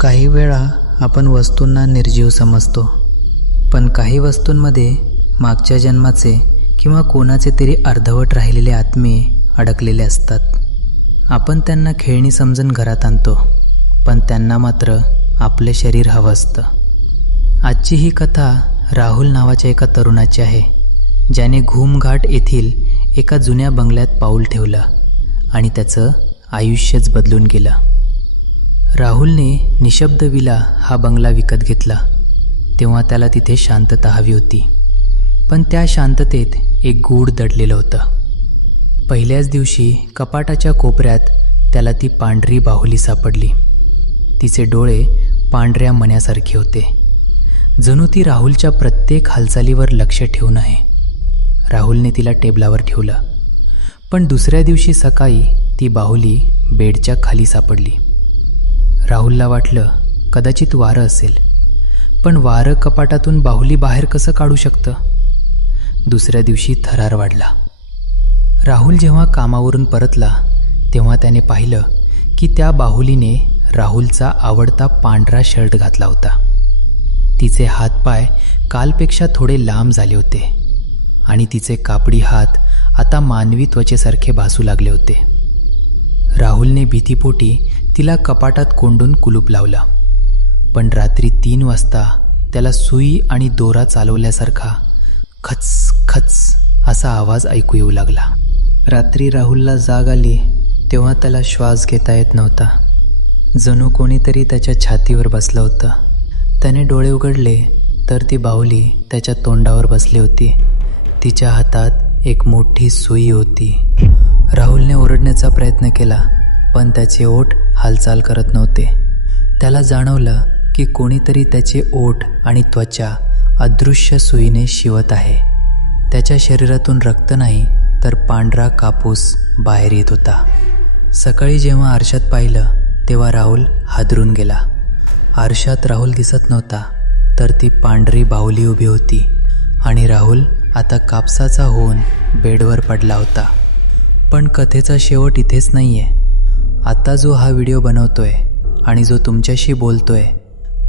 काही वेळा आपण वस्तूंना निर्जीव समजतो पण काही वस्तूंमध्ये मागच्या जन्माचे किंवा कोणाचे तरी अर्धवट राहिलेले आत्मे अडकलेले असतात. आपण त्यांना खेळणी समजून घरात आणतो पण त्यांना मात्र आपले शरीर हवं असतं. आजची ही कथा राहुल नावाच्या एका तरुणाची आहे ज्याने घूमघाट येथील एका जुन्या बंगल्यात पाऊल ठेवलं आणि त्याचं आयुष्यच बदलून गेलं. राहुलने निशब्द विला हा बंगला विकत घेतला. तेव्हा त्याला तिथे शांतता हवी होती. पण त्या शांततेत एक गूढ दडलेलं होतं. पहिल्याच दिवशी कपाटाच्या कोपऱ्यात त्याला ती पांढरी बाहुली सापडली. तिचे डोळे पांढऱ्या मण्यासारखे होते. जणू ती राहुलच्या प्रत्येक हालचालीवर लक्ष ठेवून आहे. राहुलने तिला टेबलावर ठेवलं. पण दुसऱ्या दिवशी सकाळी ती बाहुली बेडच्या खाली सापडली. राहुलला वाटलं कदाचित वारं असेल. पण वारं कपाटातून बाहुली बाहेर कसं काढू शकतं? दुसऱ्या दिवशी थरार वाढला. राहुल जेव्हा कामावरून परतला तेव्हा त्याने पाहिलं की त्या बाहुलीने राहुलचा आवडता पांढरा शर्ट घातला होता. तिचे हातपाय कालपेक्षा थोडे लांब झाले होते आणि तिचे कापडी हात आता मानवी त्वचेसारखे भासू लागले होते. राहुलने भीतीपोटी तिला कपाटात कोंडून कुलूप लावला. पण रात्री तीन वाजता त्याला सुई आणि दोरा चालवल्यासारखा खच खच असा आवाज ऐकू येऊ लागला. रात्री राहुलला जाग आली तेव्हा त्याला श्वास घेता येत नव्हता. जणू कोणीतरी त्याच्या छातीवर बसलं होतं. त्याने डोळे उघडले तर ती बाहुली त्याच्या तोंडावर बसली होती. तिच्या हातात एक मोठी सुई होती. राहुलने ओरडण्याचा प्रयत्न केला पण त्याचे ओठ हालचाल करत नव्हते. त्याला जाणवलं की कोणीतरी त्याचे ओठ आणि त्वचा अदृश्य सुईने शिवत आहे. त्याच्या शरीरातून रक्त नाही तर पांढरा कापूस बाहेर येत होता. सकाळी जेव्हा आरशात पाहिलं तेव्हा राहुल हादरून गेला. आरशात राहुल दिसत नव्हता तर ती पांढरी बाहुली उभी होती आणि राहुल आता कापसाचा होऊन बेडवर पडला होता. पण कथेचा शेवट इथेच नाही आहे आता जो हा व्हिडिओ बनवतोय आणि जो तुमच्याशी बोलतोय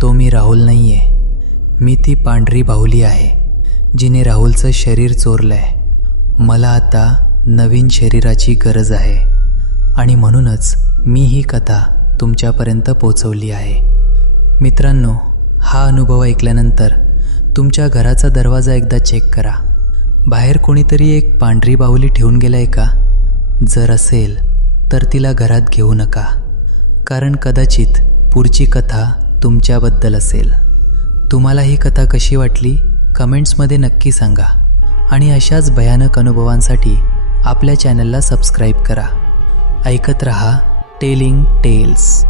तो मी राहुल नाही आहे मी ती पांढरी बाहुली आहे जिने राहुलचं शरीर चोरलं आहे मला आता नवीन शरीराची गरज आहे. आणि म्हणूनच मी ही कथा तुमच्यापर्यंत पोचवली आहे. मित्रांनो हा अनुभव ऐकल्यानंतर तुमच्या घराचा दरवाजा एकदा चेक करा. बाहेर कोणीतरी एक पांढरी बाहुली ठेवून गेलाय का? जर असेल तर तिला घरात घेऊ नका. कारण कदाचित पुढची कथा तुमच्याबद्दल असेल. तुम्हाला ही कथा कशी वाटली कमेंट्समध्ये नक्की सांगा. आणि अशाच भयानक अनुभवांसाठी आपल्या चॅनलला सबस्क्राईब करा. ऐकत रहा टेलिंग टेल्स.